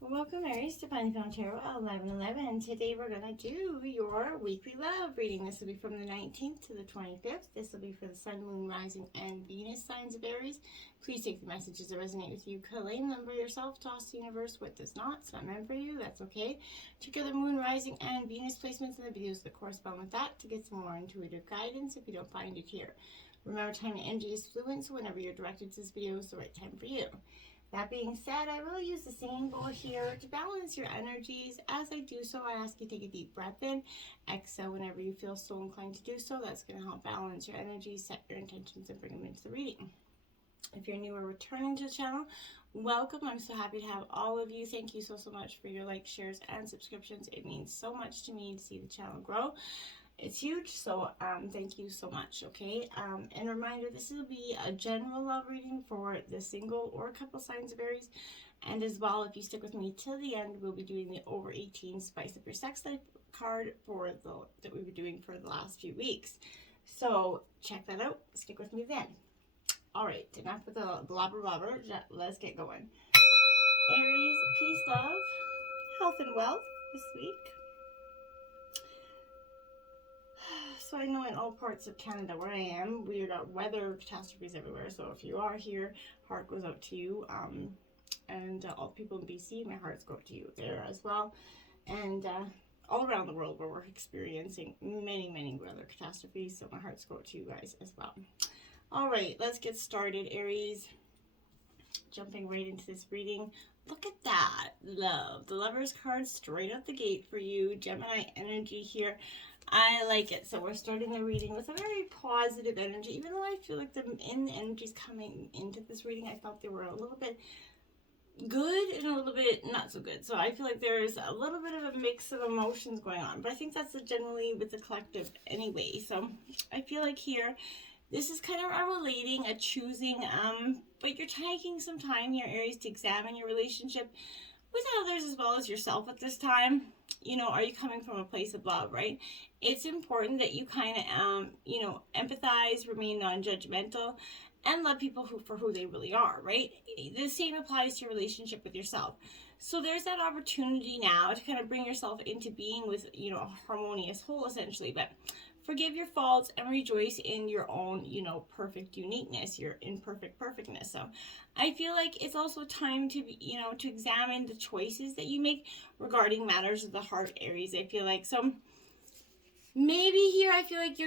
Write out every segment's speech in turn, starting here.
Welcome Aries to Finding Found Tarot 11/11. Today we're going to do your weekly love reading. This will be from the 19th to the 25th. This will be for the Sun, Moon, Rising, and Venus signs of Aries. Please take the messages that resonate with you. Claim them for yourself. Toss the universe what does not. It's not meant for you. That's okay. Check out the Moon, Rising, and Venus placements in the videos that correspond with that to get some more intuitive guidance if you don't find it here. Remember, time and energy is fluent, so whenever you're directed to this video is the right time for you. That being said, I will use the same bowl here to balance your energies. As I do so, I ask you to take a deep breath in. Exhale whenever you feel so inclined to do so. That's going to help balance your energies, set your intentions, and bring them into the reading. If you're new or returning to the channel, welcome. I'm so happy to have all of you. Thank you so much for your likes, shares, and subscriptions. It means so much to me to see the channel grow. It's huge, so thank you so much, okay? And a reminder, this will be a general love reading for the single or couple signs of Aries. And as well, if you stick with me till the end, we'll be doing the over 18 Spice Up Your Sex Life card that we were doing for the last few weeks. So check that out. Stick with me then. All right, enough with the blabber blabber. Let's get going. Aries, peace, love, health, and wealth this week. So I know in all parts of Canada where I am, we've got weather catastrophes everywhere. So if you are here, heart goes out to you. And all the people in BC, my hearts go out to you there as well. And all around the world where we're experiencing many weather catastrophes. So my hearts go out to you guys as well. All right, let's get started, Aries. Jumping right into this reading. Look at that, love. The Lover's card straight out the gate for you. Gemini energy here. I like it. So we're starting the reading with a very positive energy. Even though I feel like the energies coming into this reading, I felt they were a little bit good and a little bit not so good. So I feel like there's a little bit of a mix of emotions going on. But I think that's generally with the collective anyway. So I feel like here, this is kind of a relating, a choosing, but you're taking some time here, Aries, to examine your relationship with others as well as yourself at this time. You know, are you coming from a place of love, right? It's important that you kind of, empathize, remain non-judgmental, and love people for who they really are, right? The same applies to your relationship with yourself. So there's that opportunity now to kind of bring yourself into being with, a harmonious whole, essentially. But forgive your faults and rejoice in your own, perfect uniqueness, your imperfect perfectness. So I feel like it's also time to, to examine the choices that you make regarding matters of the heart, Aries. I feel like, so maybe here I feel like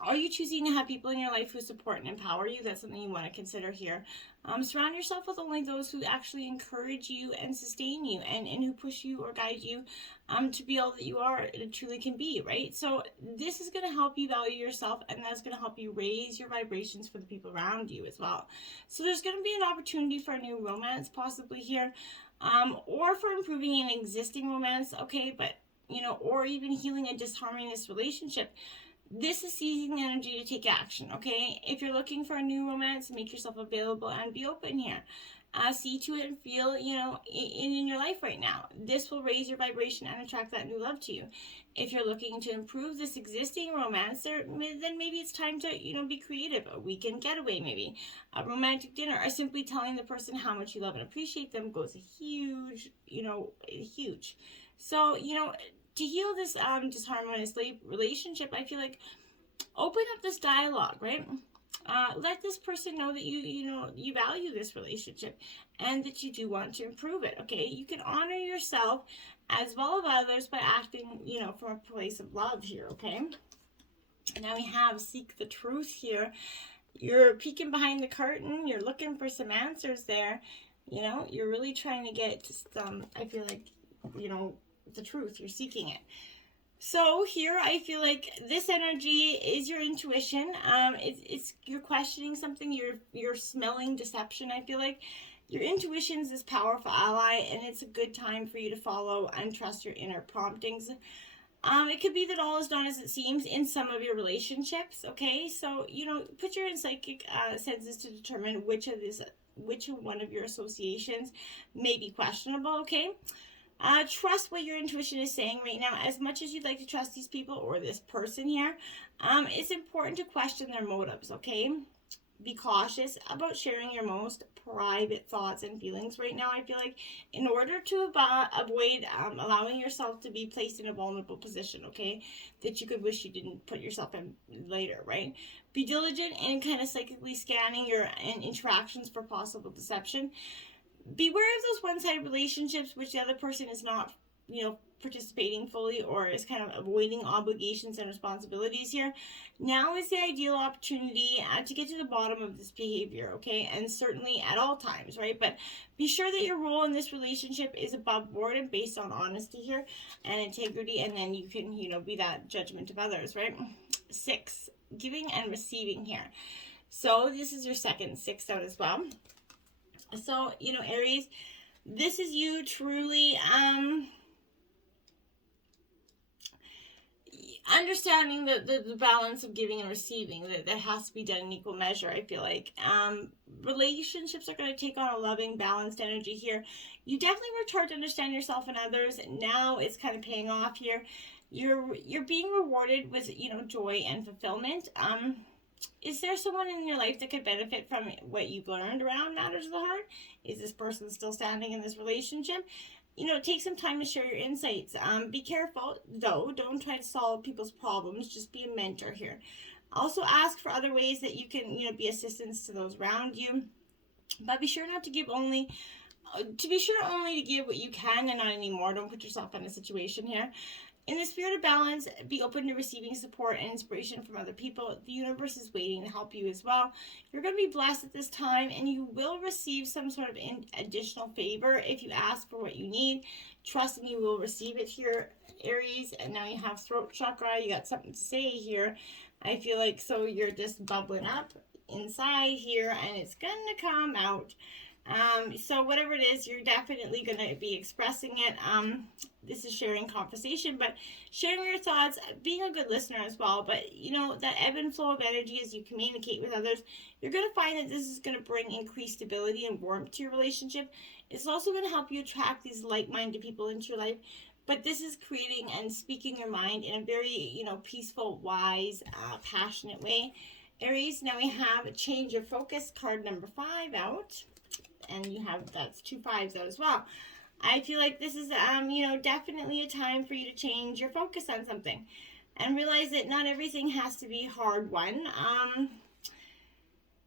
are you choosing to have people in your life who support and empower you? That's something you want to consider here. Surround yourself with only those who actually encourage you and sustain you and who push you or guide you to be all that you are and truly can be, right? So this is going to help you value yourself, and that's going to help you raise your vibrations for the people around you as well. So there's going to be an opportunity for a new romance possibly here, or for improving an existing romance, okay? But, or even healing a disharmonious relationship. This is seizing energy to take action, okay? If you're looking for a new romance, make yourself available and be open here. See to it and feel, in your life right now. This will raise your vibration and attract that new love to you. If you're looking to improve this existing romance, then maybe it's time to, be creative. A weekend getaway, maybe. A romantic dinner, or simply telling the person how much you love and appreciate them goes huge. So, to heal this disharmonious relationship, I feel like open up this dialogue, right? Let this person know that you value this relationship and that you do want to improve it, okay? You can honor yourself as well as others by acting, from a place of love here, okay? Now we have seek the truth here. You're peeking behind the curtain. You're looking for some answers there. You're really trying to get some, I feel like, the truth. You're seeking it. So here I feel like this energy is your intuition. It's you're questioning something. You're smelling deception. I feel like your intuition is this powerful ally, and it's a good time for you to follow and trust your inner promptings. It could be that all is not as it seems in some of your relationships, okay? So, put your psychic senses to determine which one of your associations may be questionable, okay? Trust what your intuition is saying right now. As much as you'd like to trust these people or this person here, it's important to question their motives, okay? be cautious about sharing your most private thoughts and feelings right now. I feel like in order to avoid allowing yourself to be placed in a vulnerable position, okay, that you could wish you didn't put yourself in later, right? Be diligent in kind of psychically scanning your interactions for possible deception. Beware of those one-sided relationships which the other person is not, participating fully or is kind of avoiding obligations and responsibilities here. Now is the ideal opportunity to get to the bottom of this behavior, okay? And certainly at all times, right? But be sure that your role in this relationship is above board and based on honesty here and integrity, and then you can, be that judgment of others, right? 6, giving and receiving here. So this is your second 6 out as well. So, Aries, this is you truly understanding the balance of giving and receiving, that has to be done in equal measure. I feel like relationships are going to take on a loving, balanced energy here. You definitely worked hard to understand yourself and others. Now it's kind of paying off here. You're being rewarded with joy and fulfillment. Is there someone in your life that could benefit from what you've learned around matters of the heart? Is this person still standing in this relationship? Take some time to share your insights. Be careful, though. Don't try to solve people's problems. Just be a mentor here. Also, ask for other ways that you can, be assistance to those around you. But be sure not to give only to give what you can and not anymore. Don't put yourself in a situation here. In the spirit of balance, be open to receiving support and inspiration from other people. The universe is waiting to help you as well. You're going to be blessed at this time, and you will receive some sort of additional favor if you ask for what you need. Trust me, you will receive it here, Aries. And now you have throat chakra. You got something to say here. I feel like so you're just bubbling up inside here, and it's going to come out. So whatever it is, you're definitely going to be expressing it. This is sharing conversation, but sharing your thoughts, being a good listener as well. But, that ebb and flow of energy as you communicate with others, you're going to find that this is going to bring increased stability and warmth to your relationship. It's also going to help you attract these like-minded people into your life. But this is creating and speaking your mind in a very, peaceful, wise, passionate way. Aries, now we have change your focus, card number 5 out. And you have, that's 2 5s out as well. I feel like this is, definitely a time for you to change your focus on something and realize that not everything has to be hard won.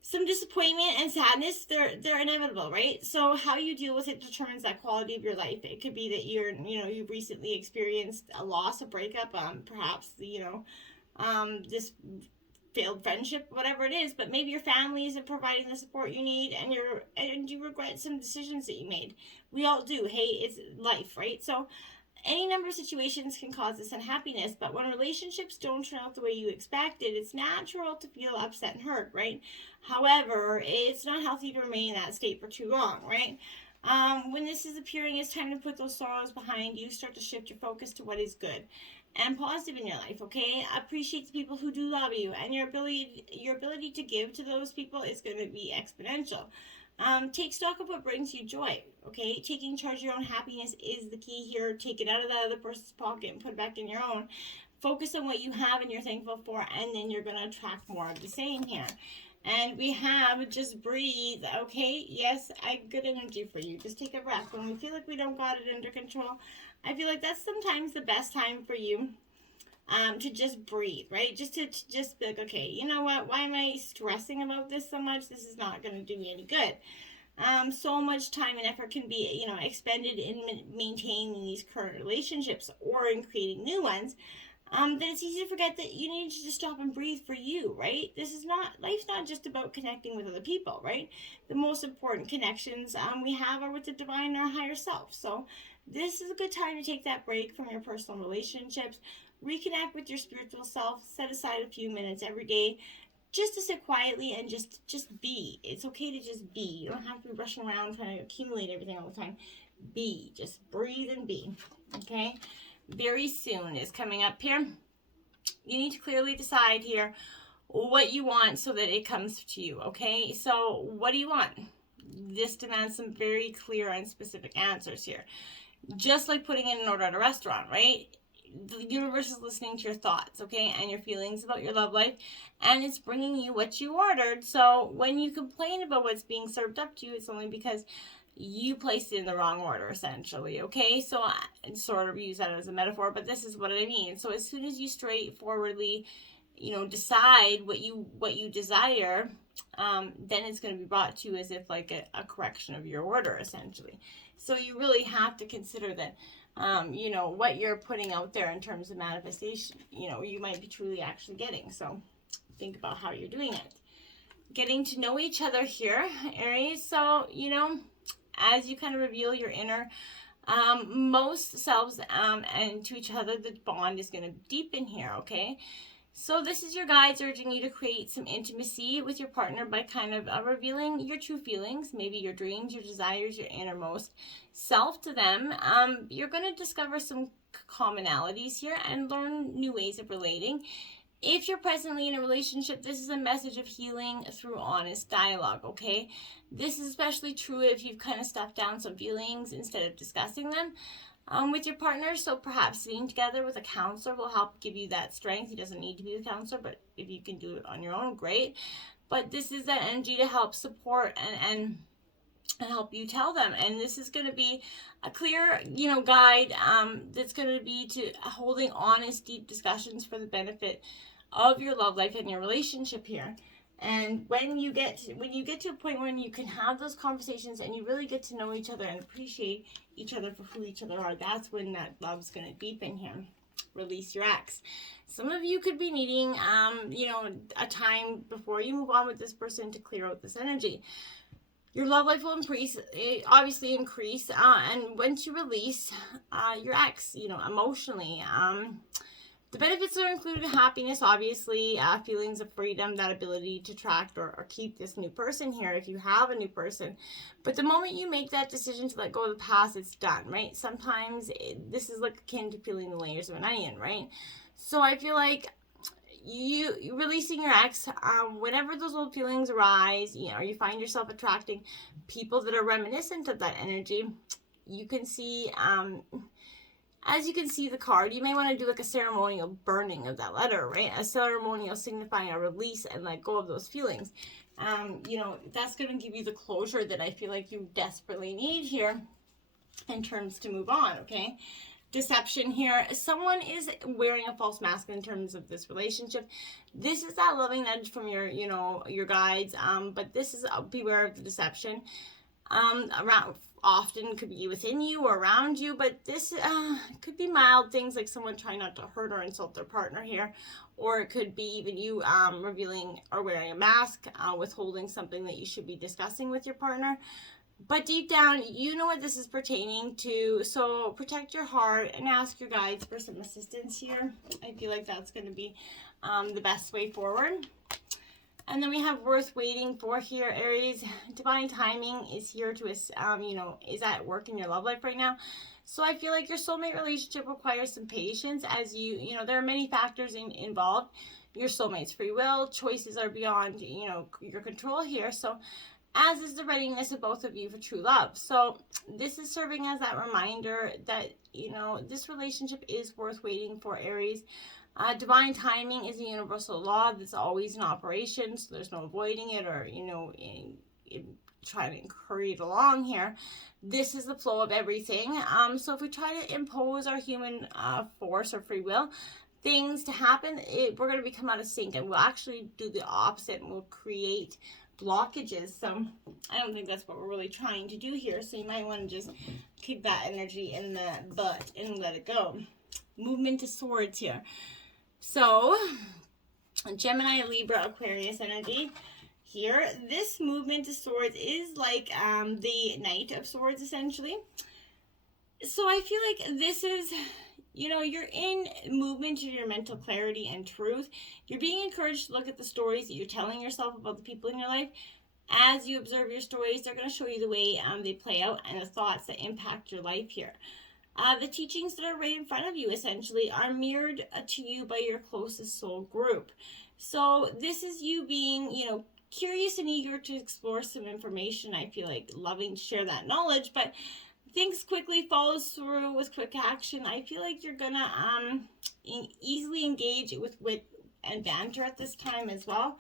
Some disappointment and sadness, they're inevitable, right? So how you deal with it determines that quality of your life. It could be that you've recently experienced a loss, a breakup, perhaps, this failed friendship, whatever it is, but maybe your family isn't providing the support you need, and you regret some decisions that you made. We all do. Hey, it's life, right? So any number of situations can cause this unhappiness, but when relationships don't turn out the way you expected, it's natural to feel upset and hurt, right? However, it's not healthy to remain in that state for too long, right? When this is appearing, it's time to put those sorrows behind you. Start to shift your focus to what is good and positive in your life, okay? Appreciate the people who do love you, and your ability to give to those people is going to be exponential. Take stock of what brings you joy, okay? Taking charge of your own happiness is the key here. Take it out of that other person's pocket and put it back in your own. Focus on what you have and you're thankful for, and then you're going to attract more of the same here. And we have just breathe, okay? Yes, I have good energy for you. Just take a breath. When we feel like we don't got it under control, I feel like that's sometimes the best time for you to just breathe, right? Just be like, okay, you know what? Why am I stressing about this so much? This is not going to do me any good. So much time and effort can be, expended in maintaining these current relationships or in creating new ones. Then it's easy to forget that you need to just stop and breathe for you, right? Life's not just about connecting with other people, right? The most important connections we have are with the divine or higher self. So this is a good time to take that break from your personal relationships, reconnect with your spiritual self, set aside a few minutes every day just to sit quietly and just be. It's okay to just be. You don't have to be rushing around trying to accumulate everything all the time. Be. Just breathe and be, okay? Very soon is coming up here. You need to clearly decide here what you want so that it comes to you, okay? So what do you want? This demands some very clear and specific answers here. Just like putting in an order at a restaurant, right? the universe is listening to your thoughts, okay, and your feelings about your love life, and it's bringing you what you ordered. So when you complain about what's being served up to you, it's only because you placed it in the wrong order, essentially, okay? So I sort of use that as a metaphor, but this is what I mean. So as soon as you straightforwardly, decide what you desire, then it's going to be brought to you as if like a correction of your order, essentially. So you really have to consider that, what you're putting out there in terms of manifestation, you might be truly actually getting. So think about how you're doing it. Getting to know each other here, Aries. So, as you kind of reveal your inner most selves and to each other, the bond is going to deepen here, okay? So this is your guides urging you to create some intimacy with your partner by kind of revealing your true feelings, maybe your dreams, your desires, your innermost self to them. You're going to discover some commonalities here and learn new ways of relating. If you're presently in a relationship, this is a message of healing through honest dialogue, okay? This is especially true if you've kind of stuffed down some feelings instead of discussing them with your partner. So perhaps sitting together with a counselor will help give you that strength. He doesn't need to be the counselor, but if you can do it on your own, great. But this is that energy to help support and help you tell them. And this is going to be a clear, guide that's going to be to holding honest, deep discussions for the benefit of your love life and your relationship here. And when you get to a point when you can have those conversations and you really get to know each other and appreciate each other for who each other are, that's when that love's going to deepen here. Release your ex. Some of you could be needing, a time before you move on with this person to clear out this energy. Your love life will obviously increase, and once you release your ex, emotionally, the benefits are included happiness, obviously, feelings of freedom, that ability to attract or keep this new person here if you have a new person. But the moment you make that decision to let go of the past, it's done, right? Sometimes this is like akin to peeling the layers of an onion, right? So I feel like you releasing your ex, whenever those old feelings arise, you find yourself attracting people that are reminiscent of that energy, you can see, as you can see the card, you may want to do like a ceremonial burning of that letter, right? A ceremonial signifying a release and let go of those feelings. That's going to give you the closure that I feel like you desperately need here in terms to move on, okay? Deception here. Someone is wearing a false mask in terms of this relationship. This is that loving nudge from your guides, but this is beware of the deception. Around often could be within you or around you, but this could be mild things like someone trying not to hurt or insult their partner here, or it could be even you revealing or wearing a mask, withholding something that you should be discussing with your partner. But deep down, you know what this is pertaining to, so protect your heart and ask your guides for some assistance here. I feel like that's going to be the best way forward. And then we have worth waiting for here, Aries. Divine timing is here to, is at work in your love life right now. So I feel like your soulmate relationship requires some patience as there are many factors involved. Your soulmate's free will, choices are beyond, your control here. So as is the readiness of both of you for true love. So this is serving as that reminder that, this relationship is worth waiting for, Aries. Divine timing is a universal law that's always in operation, so there's no avoiding it or, trying to hurry it along here. This is the flow of everything. So if we try to impose our human force or free will, things to happen, we're going to become out of sync, and we'll actually do the opposite, and we'll create blockages. So I don't think that's what we're really trying to do here. So you might want to just keep that energy in the butt and let it go. Movement to swords here. So Gemini, Libra, Aquarius energy here. This movement to swords is like the Knight of Swords, essentially. So I feel like this is, you're in movement to your mental clarity and truth. You're being encouraged to look at the stories that you're telling yourself about the people in your life. As you observe your stories, they're going to show you the way they play out and the thoughts that impact your life here. The teachings that are right in front of you, essentially, are mirrored to you by your closest soul group. So this is you being, curious and eager to explore some information. I feel like loving to share that knowledge, but thinks quickly, follows through with quick action. I feel like you're gonna easily engage with wit and banter at this time as well.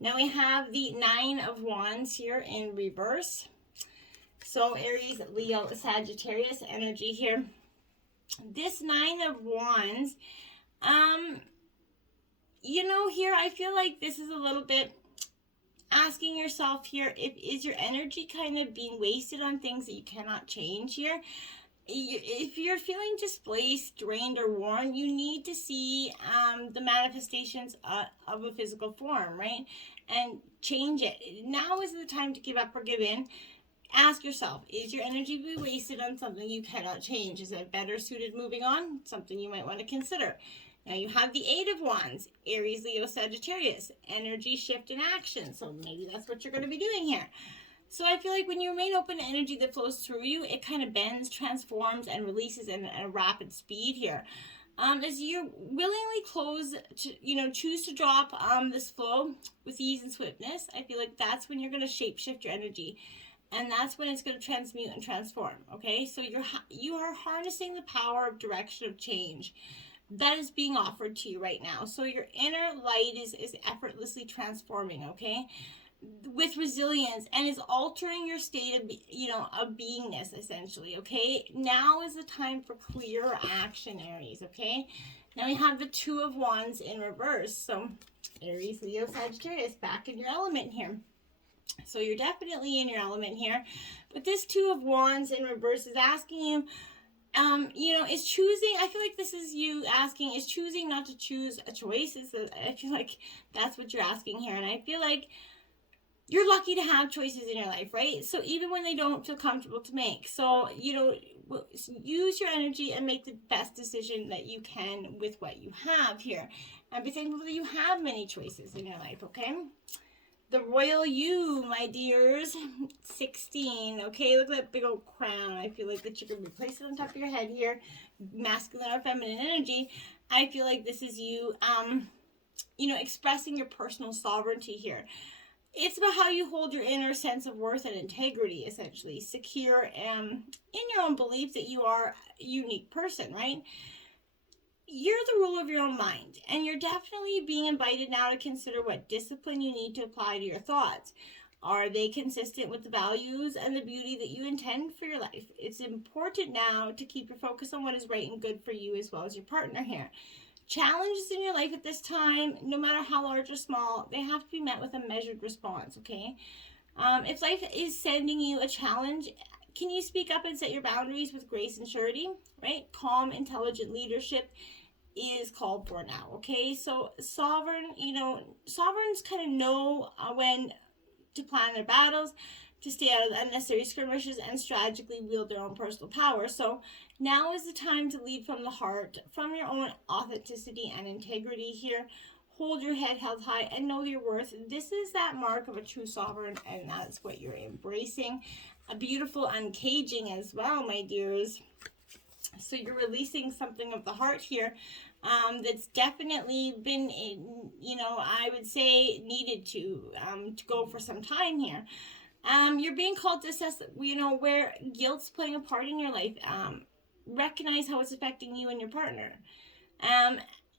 Now we have the Nine of Wands here in reverse. So Aries, Leo, Sagittarius energy here. This Nine of Wands, you know, here I feel like this is a little bit asking yourself here, is your energy kind of being wasted on things that you cannot change here? If you're feeling displaced, drained, or worn, you need to see the manifestations of a physical form, right? And change it. Now is the time to give up or give in. Ask yourself, is your energy being wasted on something you cannot change? Is it better suited moving on? Something you might want to consider. Now you have the Eight of Wands, Aries, Leo, Sagittarius, energy shift in action. So maybe that's what you're going to be doing here. So I feel like when you remain open to energy that flows through you, it kind of bends, transforms, and releases in a rapid speed here. As you willingly choose to drop this flow with ease and swiftness, I feel like that's when you're going to shape-shift your energy. And that's when it's going to transmute and transform, okay? So you are harnessing the power of direction of change that is being offered to you right now. So your inner light is effortlessly transforming, okay? With resilience, and is altering your state of beingness, essentially, okay? Now is the time for clear action, Aries, okay? Now we have the Two of Wands in reverse. So Aries, Leo, Sagittarius, back in your element here. So you're definitely in your element here. But this Two of Wands in reverse is asking you, is choosing, I feel like this is you asking, is choosing not to choose a choice? I feel like that's what you're asking here. And I feel like you're lucky to have choices in your life, right? So even when they don't feel comfortable to make. So, use your energy and make the best decision that you can with what you have here. And be thankful that you have many choices in your life, okay? The Royal You, my dears, 16, okay? Look at that big old crown. I feel like that you're going to be placing on top of your head here, masculine or feminine energy. I feel like this is you, expressing your personal sovereignty here. It's about how you hold your inner sense of worth and integrity, essentially. Secure in your own belief that you are a unique person, right? You're the ruler of your own mind, and you're definitely being invited now to consider what discipline you need to apply to your thoughts. Are they consistent with the values and the beauty that you intend for your life? It's important now to keep your focus on what is right and good for you as well as your partner here. Challenges in your life at this time, no matter how large or small, they have to be met with a measured response, okay? If life is sending you a challenge, can you speak up and set your boundaries with grace and surety, right? Calm, intelligent leadership is called for now, okay? So sovereigns kind of know when to plan their battles, to stay out of the unnecessary skirmishes, and strategically wield their own personal power. So now is the time to lead from the heart, from your own authenticity and integrity here. Hold your head held high and know your worth. This is that mark of a true sovereign, and that's what you're embracing. A beautiful uncaging as well, my dears. So you're releasing something of the heart here that's definitely been, I would say needed to go for some time here. You're being called to assess, where guilt's playing a part in your life. Recognize how it's affecting you and your partner.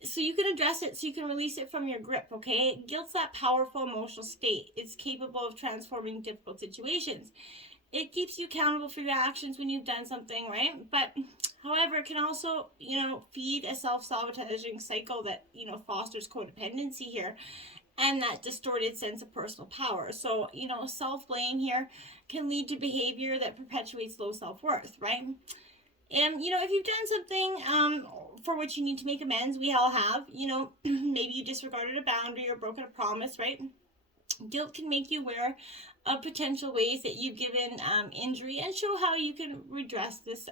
So you can address it, so you can release it from your grip, okay? Guilt's that powerful emotional state. It's capable of transforming difficult situations. It keeps you accountable for your actions when you've done something, right? But, however, it can also, feed a self-sabotaging cycle that, fosters codependency here, and that distorted sense of personal power. So, self-blame here can lead to behavior that perpetuates low self-worth, right? And, if you've done something for which you need to make amends, we all have, maybe you disregarded a boundary or broken a promise, right? Guilt can make you aware of potential ways that you've given injury and show how you can redress this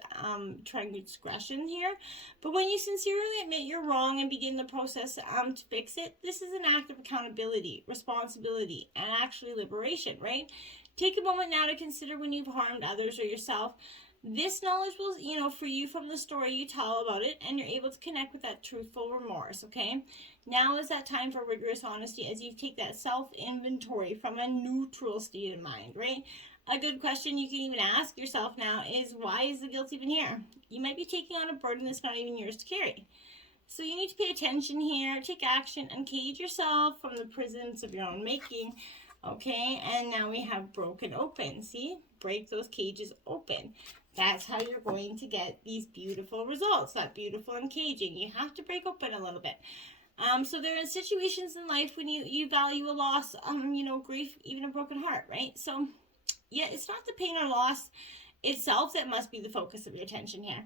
transgression here. But when you sincerely admit you're wrong and begin the process to fix it, this is an act of accountability, responsibility, and actually liberation, right? Take a moment now to consider when you've harmed others or yourself. This knowledge will, free you from the story you tell about it, and you're able to connect with that truthful remorse, okay? Now is that time for rigorous honesty as you take that self-inventory from a neutral state of mind, right? A good question you can even ask yourself now is, why is the guilt even here? You might be taking on a burden that's not even yours to carry. So you need to pay attention here, take action, uncage yourself from the prisons of your own making. Okay, and now we have broken open. See, break those cages open. That's how you're going to get these beautiful results, that beautiful uncaging. You have to break open a little bit. So there are situations in life when you value a loss, grief, even a broken heart, right? So yeah, it's not the pain or loss itself that must be the focus of your attention here.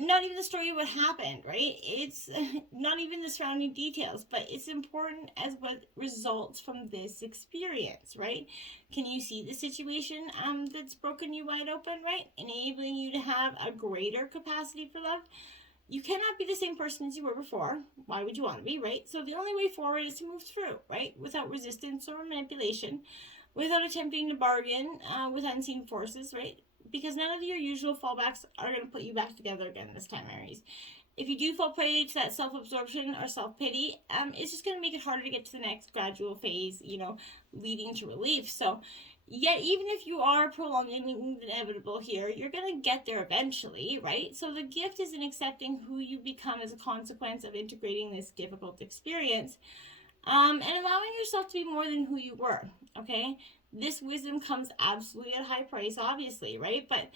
Not even the story of what happened, right? It's not even the surrounding details, but it's important as what results from this experience, right? Can you see the situation that's broken you wide open, right? Enabling you to have a greater capacity for love. You cannot be the same person as you were before. Why would you want to be, right? So the only way forward is to move through, right? Without resistance or manipulation, without attempting to bargain with unseen forces, right? Because none of your usual fallbacks are going to put you back together again this time, Aries. If you do fall prey to that self-absorption or self-pity, it's just going to make it harder to get to the next gradual phase, leading to relief. So, yet even if you are prolonging the inevitable here, you're going to get there eventually, right? So the gift is in accepting who you become as a consequence of integrating this difficult experience, and allowing yourself to be more than who you were, okay? This wisdom comes absolutely at a high price, obviously, right? But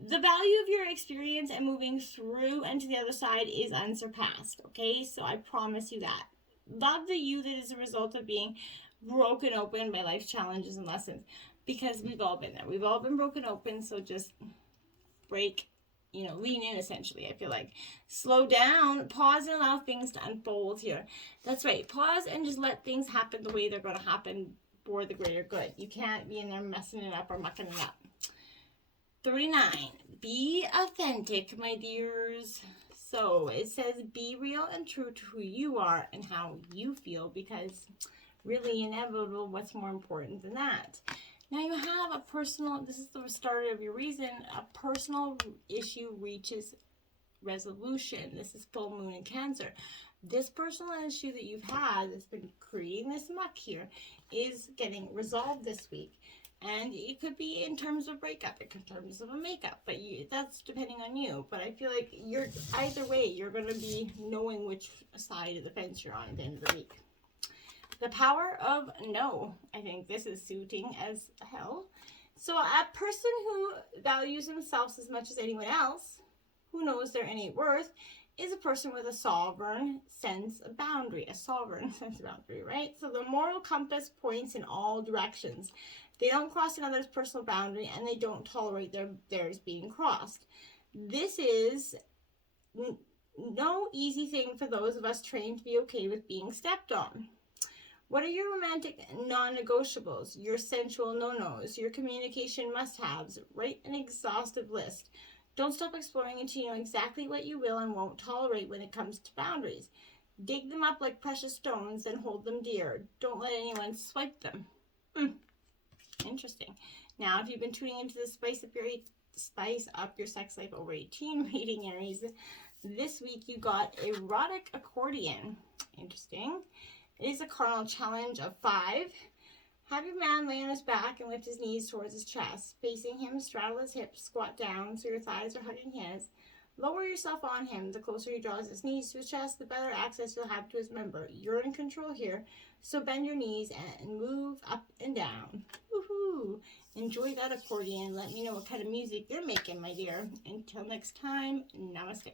the value of your experience and moving through and to the other side is unsurpassed, okay? So I promise you that. Love the you that is a result of being broken open by life's challenges and lessons, because we've all been there. We've all been broken open, so just break, lean in, essentially. I feel like slow down, pause, and allow things to unfold here. That's right. Pause and just let things happen the way they're going to happen for the greater good. You can't be in there messing it up or mucking it up. 39. Be authentic, my dears. So it says be real and true to who you are and how you feel, because really inevitable, what's more important than that? Now you have a personal, this is the start of your reason, a personal issue reaches resolution. This is full moon in Cancer. This personal issue that you've had that's been creating this muck here is getting resolved this week. And it could be in terms of breakup, it could be in terms of a makeup, but that's depending on you. But I feel like either way, you're going to be knowing which side of the fence you're on at the end of the week. The power of no. I think this is suiting as hell. So a person who values themselves as much as anyone else, who knows their innate worth, is a person with a sovereign sense of boundary. A sovereign sense of boundary, right? So the moral compass points in all directions. They don't cross another's personal boundary, and they don't tolerate theirs being crossed. This is no easy thing for those of us trained to be okay with being stepped on. What are your romantic non-negotiables, your sensual no-nos, your communication must-haves? Write an exhaustive list. Don't stop exploring until you know exactly what you will and won't tolerate when it comes to boundaries. Dig them up like precious stones and hold them dear. Don't let anyone swipe them. Interesting. Now, if you've been tuning into the Spice Up Your Sex Life Over 18 reading, Aries, this week you got erotic accordion. Interesting. It is a carnal challenge of 5. Have your man lay on his back and lift his knees towards his chest. Facing him, straddle his hips, squat down so your thighs are hugging his. Lower yourself on him. The closer he draws his knees to his chest, the better access you'll have to his member. You're in control here, so bend your knees and move up and down. Woohoo! Enjoy that accordion. Let me know what kind of music you're making, my dear. Until next time, namaste.